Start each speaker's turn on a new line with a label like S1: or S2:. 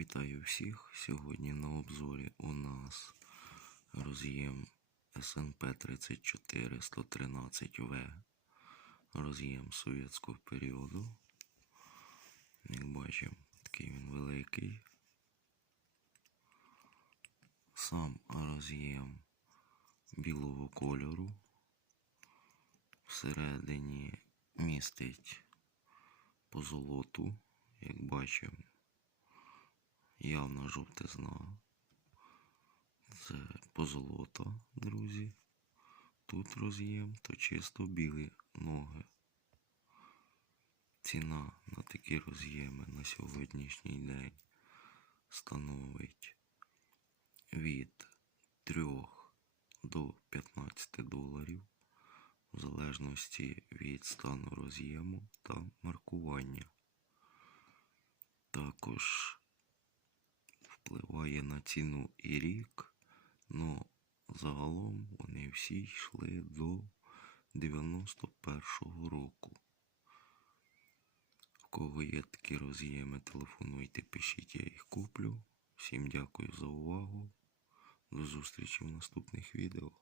S1: Вітаю всіх. Сьогодні на обзорі у нас роз'єм СНП 34 113В. Роз'єм совєтського періоду. Як бачимо, такий він великий. Сам роз'єм білого кольору. Всередині містить позолоту, як бачимо явна жовтизна. Це позолота, друзі. Тут роз'єм, то чисто білі ноги. Ціна на такі роз'єми на сьогоднішній день становить від 3 до 15 доларів, в залежності від стану роз'єму та маркування. Також впливає на ціну і рік, але загалом вони всі йшли до 91-го року. В кого є такі роз'єми, телефонуйте, пишіть, я їх куплю. Всім дякую за увагу. До зустрічі в наступних відео.